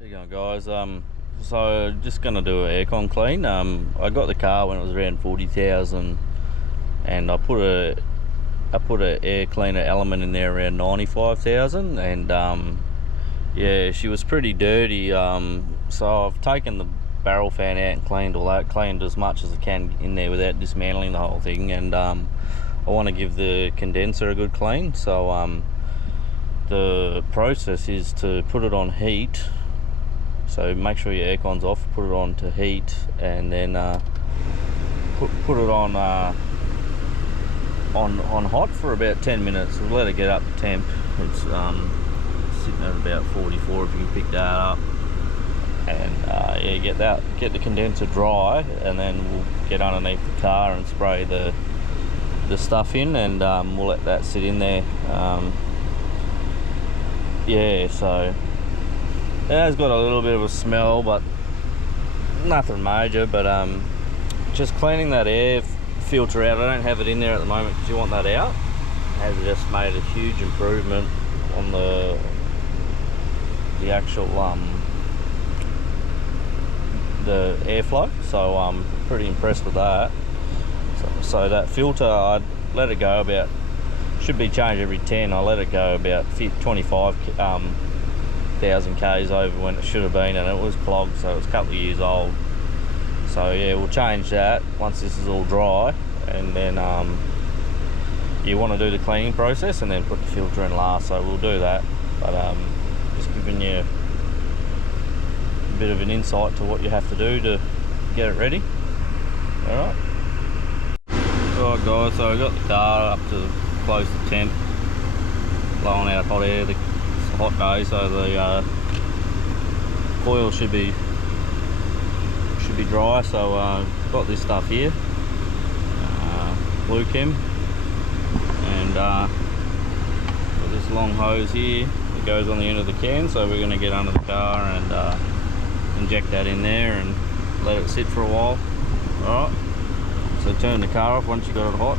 There you go, guys. So just gonna do an aircon clean. I got the car when it was around 40,000, and I put a air cleaner element in there around 95,000, and yeah, she was pretty dirty. So I've taken the barrel fan out and cleaned all that, cleaned as much as I can in there without dismantling the whole thing, and I want to give the condenser a good clean. So the process is to put it on heat. So make sure your aircon's off, put it on to heat, and then put it on hot for about 10 minutes. We'll let it get up to temp. It's sitting at about 44 if you can pick that up. And yeah, get the condenser dry, and then we'll get underneath the car and spray the stuff in, and we'll let that sit in there. Yeah, so it has got a little bit of a smell, but nothing major. But just cleaning that air filter out. I don't have it in there at the moment because you want that out. It has just made a huge improvement on the actual the airflow. So I'm pretty impressed with that. So that filter, I'd let it go about, should be changed every 10. I let it go about 25,000 k's over when it should have been, and it was clogged, so it's a couple of years old. So yeah, we'll change that once this is all dry, and then you want to do the cleaning process and then put the filter in last. So we'll do that, but just giving you a bit of an insight to what you have to do to get it ready. Alright guys, so I got the car up to close to temp, blowing out hot air. It's a hot day, so the coil should be dry. So got this stuff here, Bluechem, and got this long hose here that goes on the end of the can. So we're going to get under the car and inject that in there and let it sit for a while. Alright, so turn the car off once you got it hot,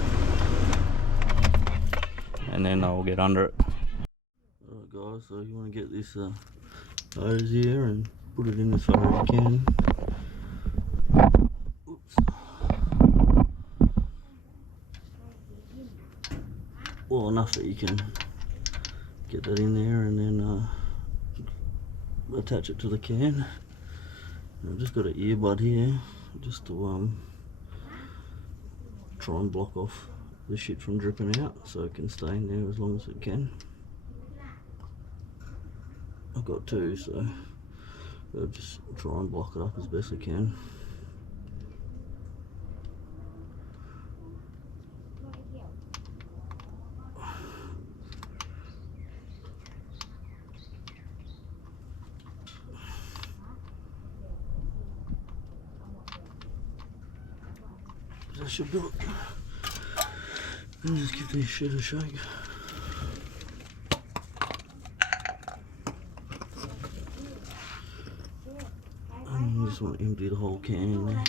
and then I'll get under it. Alright guys, so you want to get this hose here and put it in as far as you can. Oops. Well, enough that you can get that in there, and then attach it to the can. I've just got an earbud here just to try and block off the shit from dripping out, so it can stay in there as long as it can. I've got two, so I'll just try and block it up as best I can. That should do it. And just give this shit a shake. And you just want to empty the whole can in there.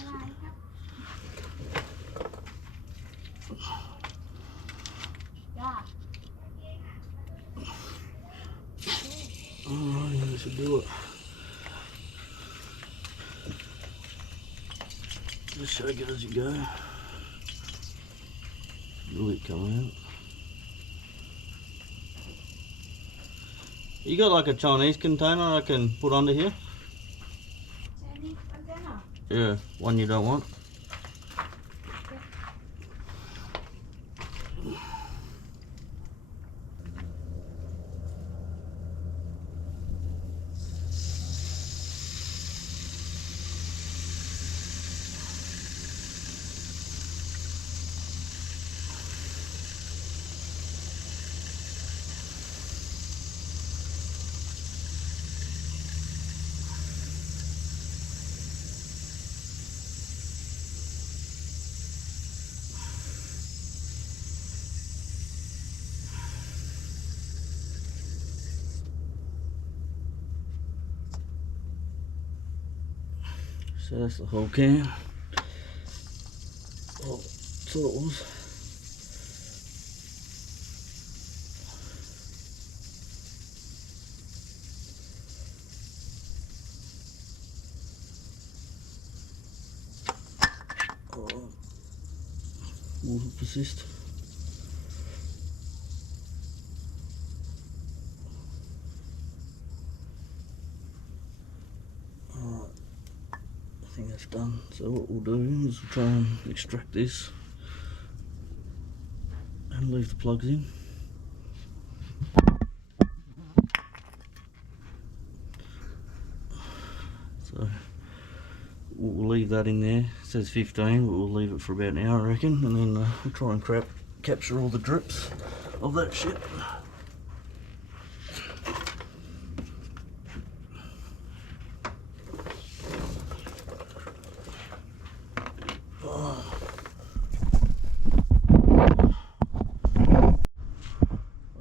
Alright, that should do it. Just shake it as you go. Will it come out? You got like a Chinese container I can put under here? Chinese container? Yeah, one you don't want. So that's the whole can. Oh, that's all it was. water persist. Alright, I think that's done. So what we'll do is we'll try and extract this and leave the plugs in. So we'll leave that in there. It says 15, but we'll leave it for about an hour, I reckon, and then we'll try and capture all the drips of that shit.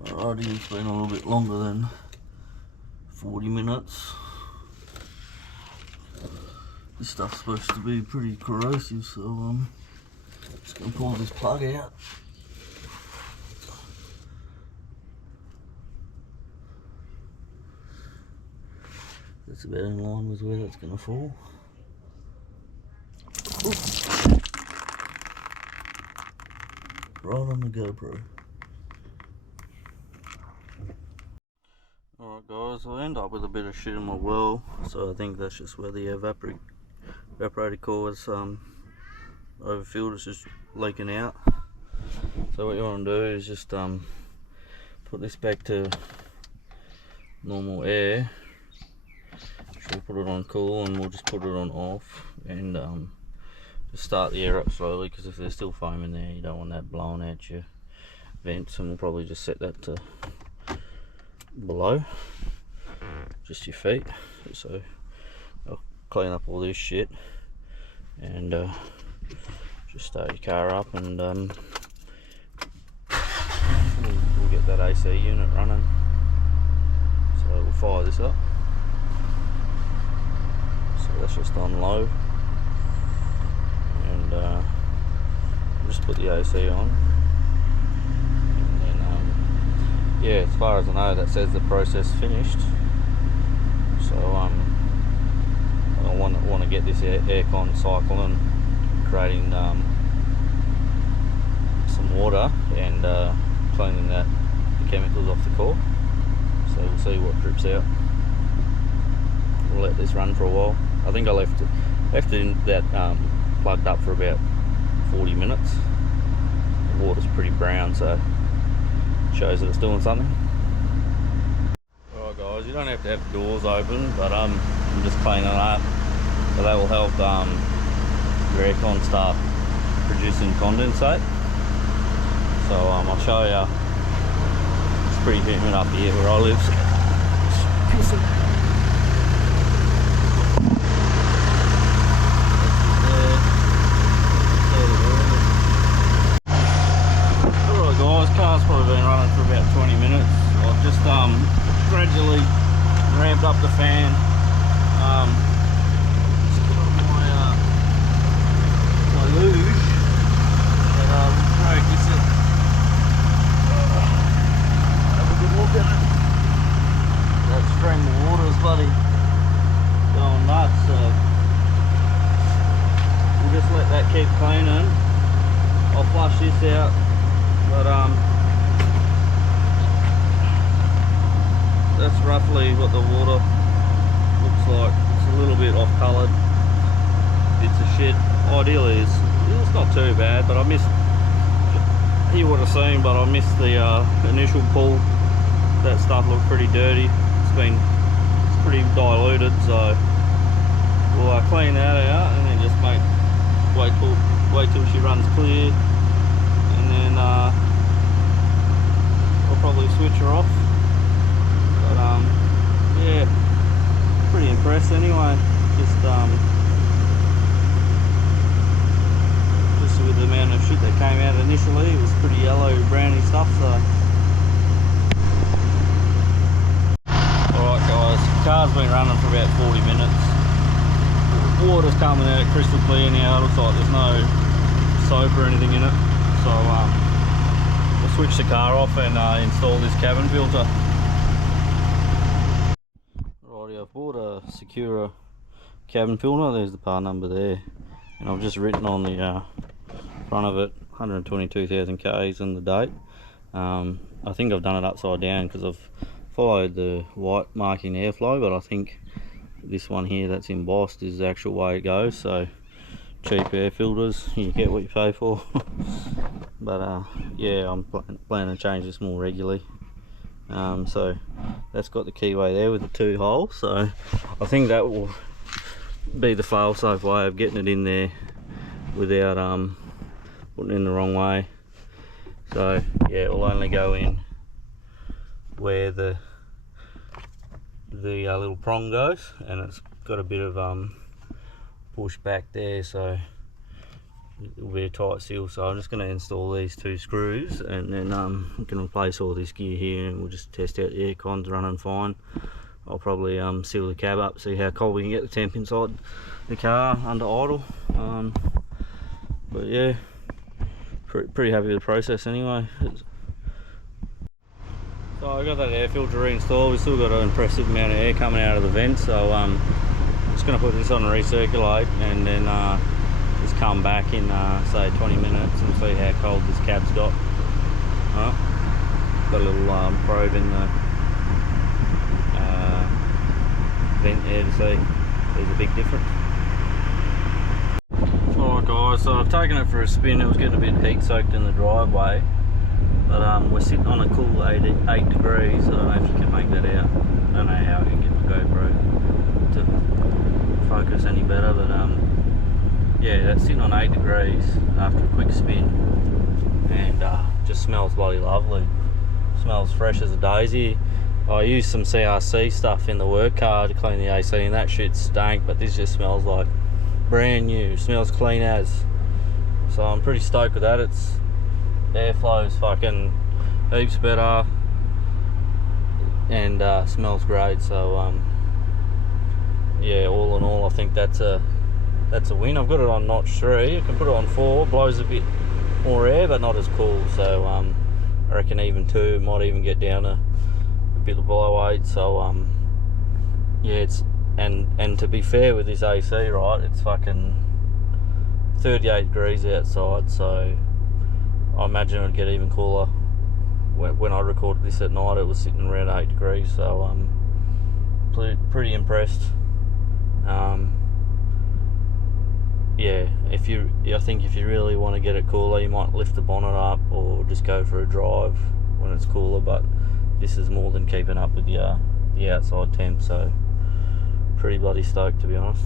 Alrighty, it's been a little bit longer than 40 minutes. This stuff's supposed to be pretty corrosive, so I'm just going to pull this plug out. That's about in line with where that's going to fall. Ooh. Right on the GoPro. Alright guys, I end up with a bit of shit in my well, so I think that's just where the evaporator core is overfilled, it's just leaking out. So what you want to do is just put this back to normal air. We'll put it on cool and we'll just put it on off and just start the air up slowly, because if there's still foam in there you don't want that blowing out your vents, and we'll probably just set that to below just your feet. So I'll clean up all this shit and just start your car up, and we'll get that AC unit running. So we'll fire this up. So that's just on low, and we'll just put the AC on. Yeah, as far as I know, that says the process finished. So I want to get this aircon cycling, creating some water and cleaning the chemicals off the core. So we'll see what drips out. We'll let this run for a while. I think I left that plugged up for about 40 minutes. The water's pretty brown, so shows that it's doing something. Alright guys, you don't have to have the doors open, but I'm just cleaning it up, so that will help your aircon start producing condensate. So I'll show you. It's pretty humid up here where I live. So car's probably been running for about 20 minutes. I've just gradually ramped up the fan. Just put on my luge and drag this in. Have a good look at it. That stream of water is bloody going nuts. So we'll just let that keep cleaning. I'll flush this out. But that's roughly what the water looks like. It's a little bit off coloured. Bits of shit. Ideally it's not too bad, but I missed, you would have seen, but I missed the initial pull. That stuff looked pretty dirty. It's pretty diluted, so we'll clean that out and then just wait till she runs clear. And then I'll probably switch her off. But yeah, pretty impressed anyway. Just with the amount of shit that came out initially, it was pretty yellow, browny stuff. So, alright guys, the car's been running for about 40 minutes. Water's coming out crystal clear now. It looks like there's no soap or anything in it. So we'll switch the car off and install this cabin filter. Alrighty, I've bought a Secura cabin filter. There's the part number there, and I've just written on the front of it, 122,000 Ks in the date. I think I've done it upside down because I've followed the white marking airflow, but I think this one here that's embossed is the actual way it goes. So cheap air filters, you get what you pay for. But yeah, I'm planning to change this more regularly. So that's got the keyway there with the 2 holes, so I think that will be the fail-safe way of getting it in there without putting it in the wrong way. So yeah, it will only go in where the little prong goes, and it's got a bit of push back there, so it'll be a tight seal. So I'm just going to install these 2 screws, and then we can replace all this gear here, and we'll just test out the aircon's running fine. I'll probably seal the cab up, see how cold we can get the temp inside the car under idle. But yeah, pretty happy with the process anyway. So I got that air filter reinstalled. We've still got an impressive amount of air coming out of the vent, so I'm just going to put this on recirculate, and then just come back in say 20 minutes and see how cold this cab's got. Got a little probe in the vent there to see there's a big difference. Alright guys, so I've taken it for a spin. It was getting a bit heat soaked in the driveway, but we're sitting on a cool 8 degrees. I don't know if you can make that out. I don't know how I can get my GoPro to focus any better, but yeah, that's sitting on 8 degrees after a quick spin, and just smells bloody lovely. Smells fresh as a daisy. I used some CRC stuff in the work car to clean the AC, and that shit stank, but this just smells like brand new. Smells clean as. So I'm pretty stoked with that. It's airflow's fucking heaps better, and smells great. So yeah, all in all, I think that's a win. I've got it on notch 3. I can put it on 4. Blows a bit more air, but not as cool. So I reckon even 2 might even get down to a bit below 8. So yeah, it's and to be fair with this AC, right, it's fucking 38 degrees outside, so I imagine it'd get even cooler. When I recorded this at night, it was sitting around 8 degrees, so I'm pretty impressed. Yeah, I think if you really want to get it cooler, you might lift the bonnet up or just go for a drive when it's cooler, but this is more than keeping up with the outside temp, so pretty bloody stoked, to be honest.